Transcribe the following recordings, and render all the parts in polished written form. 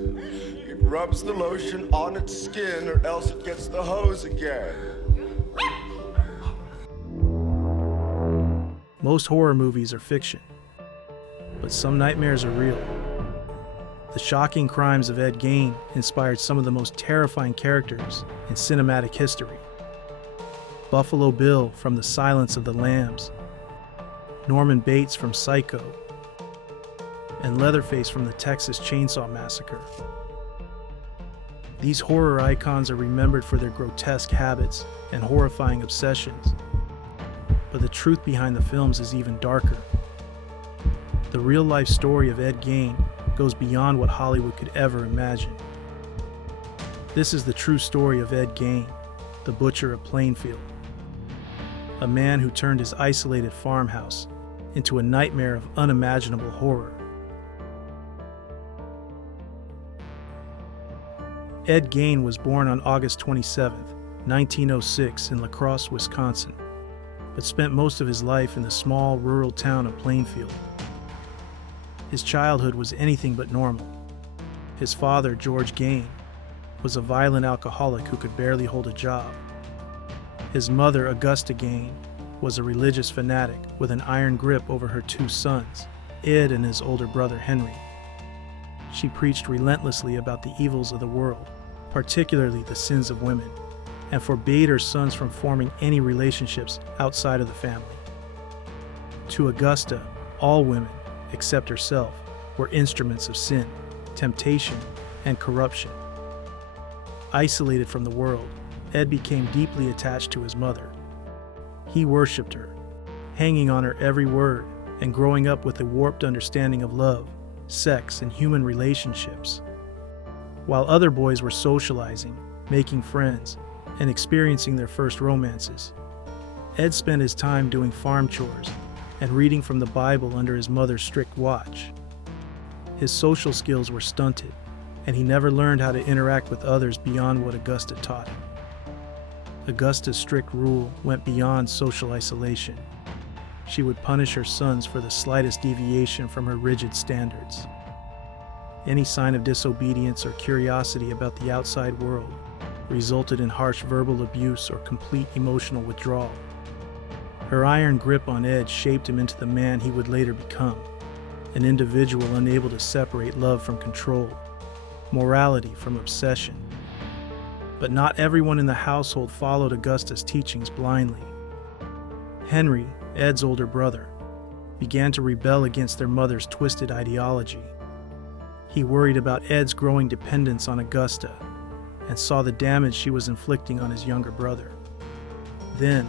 It rubs the lotion on its skin or else it gets the hose again. Most horror movies are fiction, but some nightmares are real. The shocking crimes of Ed Gein inspired some of the most terrifying characters in cinematic history. Buffalo Bill from The Silence of the Lambs, Norman Bates from Psycho, and Leatherface from the Texas Chainsaw Massacre. These horror icons are remembered for their grotesque habits and horrifying obsessions. But the truth behind the films is even darker. The real-life story of Ed Gein goes beyond what Hollywood could ever imagine. This is the true story of Ed Gein, the butcher of Plainfield. A man who turned his isolated farmhouse into a nightmare of unimaginable horror. Ed Gein was born on August 27, 1906 in La Crosse, Wisconsin, but spent most of his life in the small rural town of Plainfield. His childhood was anything but normal. His father, George Gein, was a violent alcoholic who could barely hold a job. His mother, Augusta Gein, was a religious fanatic with an iron grip over her two sons, Ed and his older brother Henry. She preached relentlessly about the evils of the world, particularly the sins of women, and forbade her sons from forming any relationships outside of the family. To Augusta, all women, except herself, were instruments of sin, temptation, and corruption. Isolated from the world, Ed became deeply attached to his mother. He worshipped her, hanging on her every word and growing up with a warped understanding of love, sex, and human relationships. While other boys were socializing, making friends, and experiencing their first romances, Ed spent his time doing farm chores and reading from the Bible under his mother's strict watch. His social skills were stunted, and he never learned how to interact with others beyond what Augusta taught him. Augusta's strict rule went beyond social isolation. She would punish her sons for the slightest deviation from her rigid standards. Any sign of disobedience or curiosity about the outside world resulted in harsh verbal abuse or complete emotional withdrawal. Her iron grip on Ed shaped him into the man he would later become, an individual unable to separate love from control, morality from obsession. But not everyone in the household followed Augusta's teachings blindly. Henry, Ed's older brother, began to rebel against their mother's twisted ideology. He worried about Ed's growing dependence on Augusta and saw the damage she was inflicting on his younger brother. Then,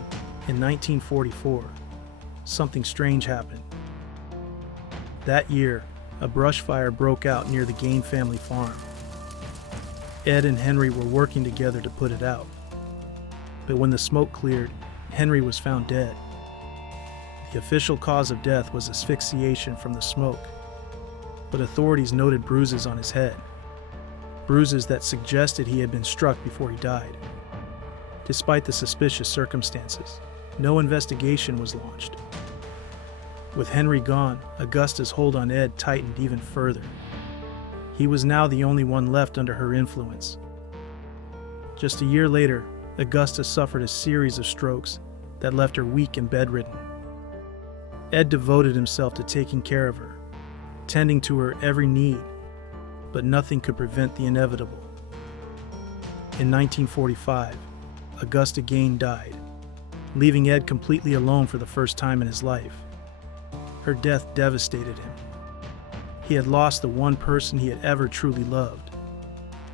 in 1944, something strange happened. That year, a brush fire broke out near the Gein family farm. Ed and Henry were working together to put it out. But when the smoke cleared, Henry was found dead. The official cause of death was asphyxiation from the smoke, but authorities noted bruises on his head, bruises that suggested he had been struck before he died. Despite the suspicious circumstances, no investigation was launched. With Henry gone, Augusta's hold on Ed tightened even further. He was now the only one left under her influence. Just a year later, Augusta suffered a series of strokes that left her weak and bedridden. Ed devoted himself to taking care of her, tending to her every need, but nothing could prevent the inevitable. In 1945, Augusta Gein died, leaving Ed completely alone for the first time in his life. Her death devastated him. He had lost the one person he had ever truly loved,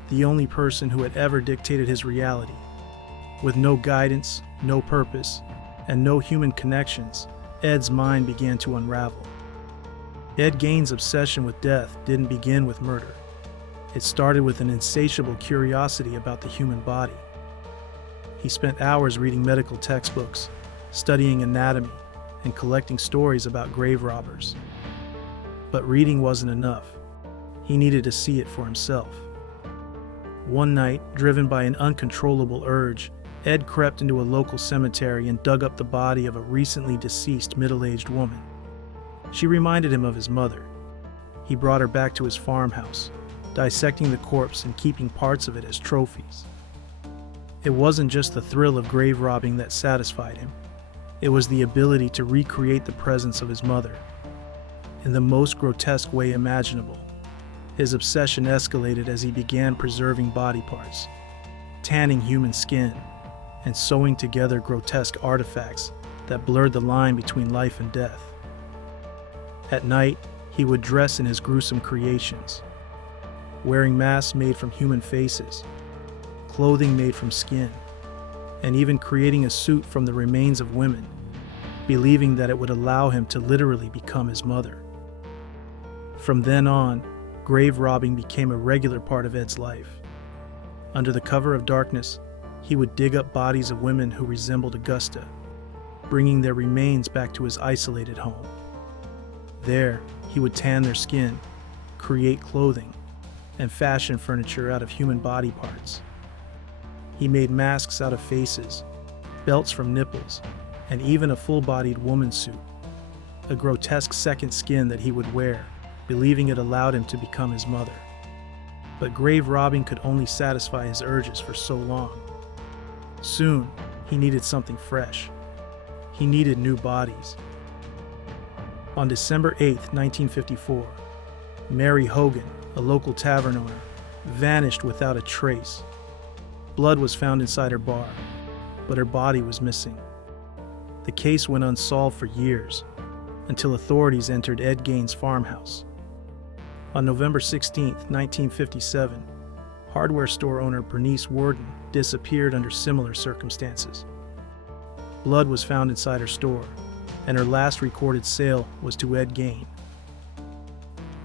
the only person who had ever dictated his reality. With no guidance, no purpose, and no human connections, Ed's mind began to unravel. Ed Gein's obsession with death didn't begin with murder. It started with an insatiable curiosity about the human body. He spent hours reading medical textbooks, studying anatomy, and collecting stories about grave robbers. But reading wasn't enough. He needed to see it for himself. One night, driven by an uncontrollable urge, Ed crept into a local cemetery and dug up the body of a recently deceased middle-aged woman. She reminded him of his mother. He brought her back to his farmhouse, dissecting the corpse and keeping parts of it as trophies. It wasn't just the thrill of grave robbing that satisfied him. It was the ability to recreate the presence of his mother in the most grotesque way imaginable. His obsession escalated as he began preserving body parts, tanning human skin, and sewing together grotesque artifacts that blurred the line between life and death. At night, he would dress in his gruesome creations, wearing masks made from human faces, clothing made from skin, and even creating a suit from the remains of women, believing that it would allow him to literally become his mother. From then on, grave robbing became a regular part of Ed's life. Under the cover of darkness, he would dig up bodies of women who resembled Augusta, bringing their remains back to his isolated home. There, he would tan their skin, create clothing, and fashion furniture out of human body parts. He made masks out of faces, belts from nipples, and even a full-bodied woman's suit, a grotesque second skin that he would wear, believing it allowed him to become his mother. But grave robbing could only satisfy his urges for so long. Soon, he needed something fresh. He needed new bodies. On December 8, 1954, Mary Hogan, a local tavern owner, vanished without a trace. Blood was found inside her bar, but her body was missing. The case went unsolved for years, until authorities entered Ed Gein's farmhouse. On November 16, 1957, hardware store owner Bernice Worden disappeared under similar circumstances. Blood was found inside her store, and her last recorded sale was to Ed Gein.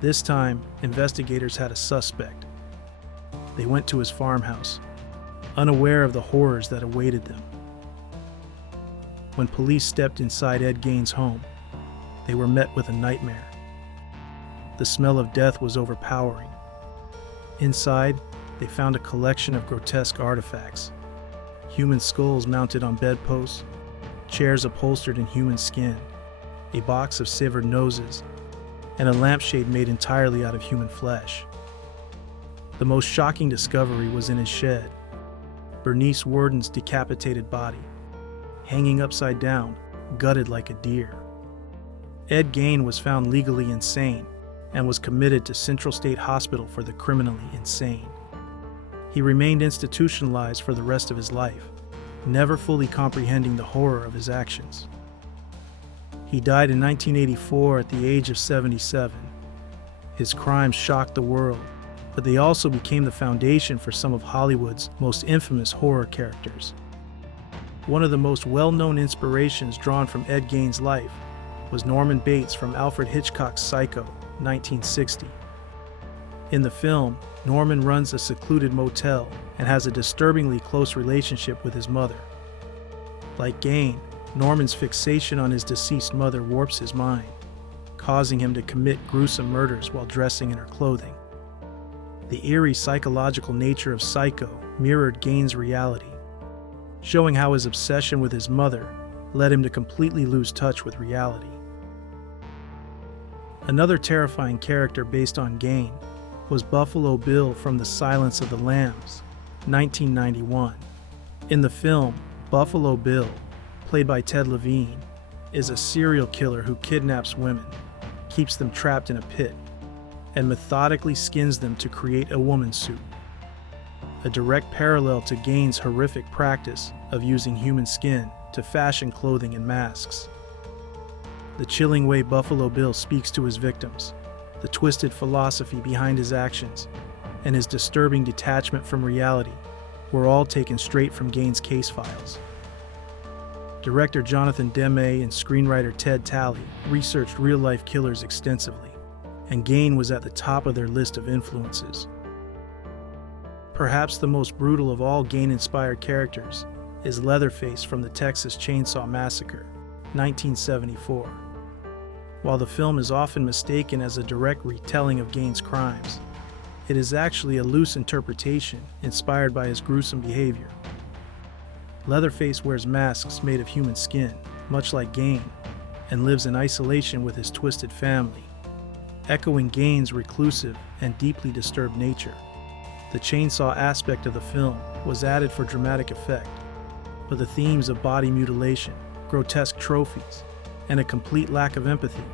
This time, investigators had a suspect. They went to his farmhouse, unaware of the horrors that awaited them. When police stepped inside Ed Gein's home, they were met with a nightmare. The smell of death was overpowering. Inside, they found a collection of grotesque artifacts: human skulls mounted on bedposts, chairs upholstered in human skin, a box of severed noses, and a lampshade made entirely out of human flesh. The most shocking discovery was in his shed: Bernice Worden's decapitated body, hanging upside down, gutted like a deer. Ed Gein was found legally insane and was committed to Central State Hospital for the criminally insane. He remained institutionalized for the rest of his life, never fully comprehending the horror of his actions. He died in 1984 at the age of 77. His crimes shocked the world, but they also became the foundation for some of Hollywood's most infamous horror characters. One of the most well-known inspirations drawn from Ed Gein's life was Norman Bates from Alfred Hitchcock's Psycho, 1960. In the film, Norman runs a secluded motel and has a disturbingly close relationship with his mother. Like Gein, Norman's fixation on his deceased mother warps his mind, causing him to commit gruesome murders while dressing in her clothing. The eerie psychological nature of Psycho mirrored Gein's reality, showing how his obsession with his mother led him to completely lose touch with reality. Another terrifying character based on Gein was Buffalo Bill from The Silence of the Lambs, 1991. In the film, Buffalo Bill, played by Ted Levine, is a serial killer who kidnaps women, keeps them trapped in a pit, and methodically skins them to create a woman's suit. A direct parallel to Gein's horrific practice of using human skin to fashion clothing and masks. The chilling way Buffalo Bill speaks to his victims, the twisted philosophy behind his actions, and his disturbing detachment from reality were all taken straight from Gein's case files. Director Jonathan Demme and screenwriter Ted Talley researched real-life killers extensively, and Gein was at the top of their list of influences. Perhaps the most brutal of all Gein-inspired characters is Leatherface from the Texas Chainsaw Massacre, 1974. While the film is often mistaken as a direct retelling of Gein's crimes, it is actually a loose interpretation inspired by his gruesome behavior. Leatherface wears masks made of human skin, much like Gein, and lives in isolation with his twisted family, echoing Gein's reclusive and deeply disturbed nature. The chainsaw aspect of the film was added for dramatic effect, but the themes of body mutilation, grotesque trophies, and a complete lack of empathy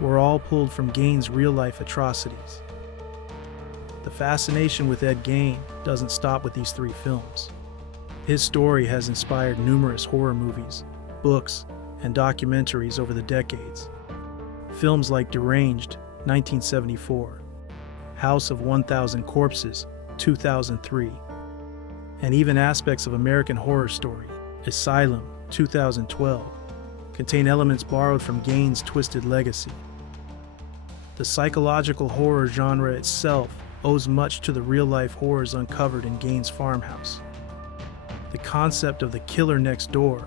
were all pulled from Gein's real-life atrocities. The fascination with Ed Gein doesn't stop with these three films. His story has inspired numerous horror movies, books, and documentaries over the decades. Films like Deranged, 1974, House of 1,000 Corpses, 2003, and even aspects of American Horror Story, Asylum, 2012, contain elements borrowed from Gein's twisted legacy. The psychological horror genre itself owes much to the real-life horrors uncovered in Gein's farmhouse. The concept of the killer next door,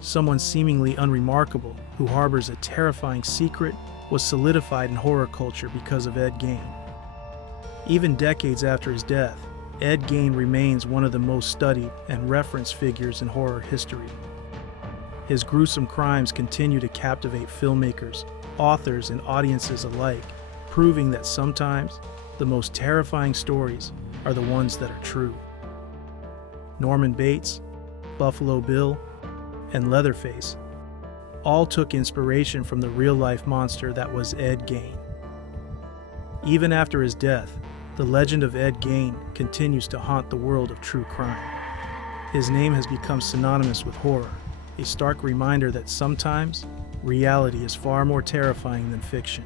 someone seemingly unremarkable who harbors a terrifying secret, was solidified in horror culture because of Ed Gein. Even decades after his death, Ed Gein remains one of the most studied and referenced figures in horror history. His gruesome crimes continue to captivate filmmakers, authors, and audiences alike, proving that sometimes the most terrifying stories are the ones that are true. Norman Bates, Buffalo Bill, and Leatherface all took inspiration from the real-life monster that was Ed Gein. Even after his death, the legend of Ed Gein continues to haunt the world of true crime. His name has become synonymous with horror, a stark reminder that sometimes reality is far more terrifying than fiction.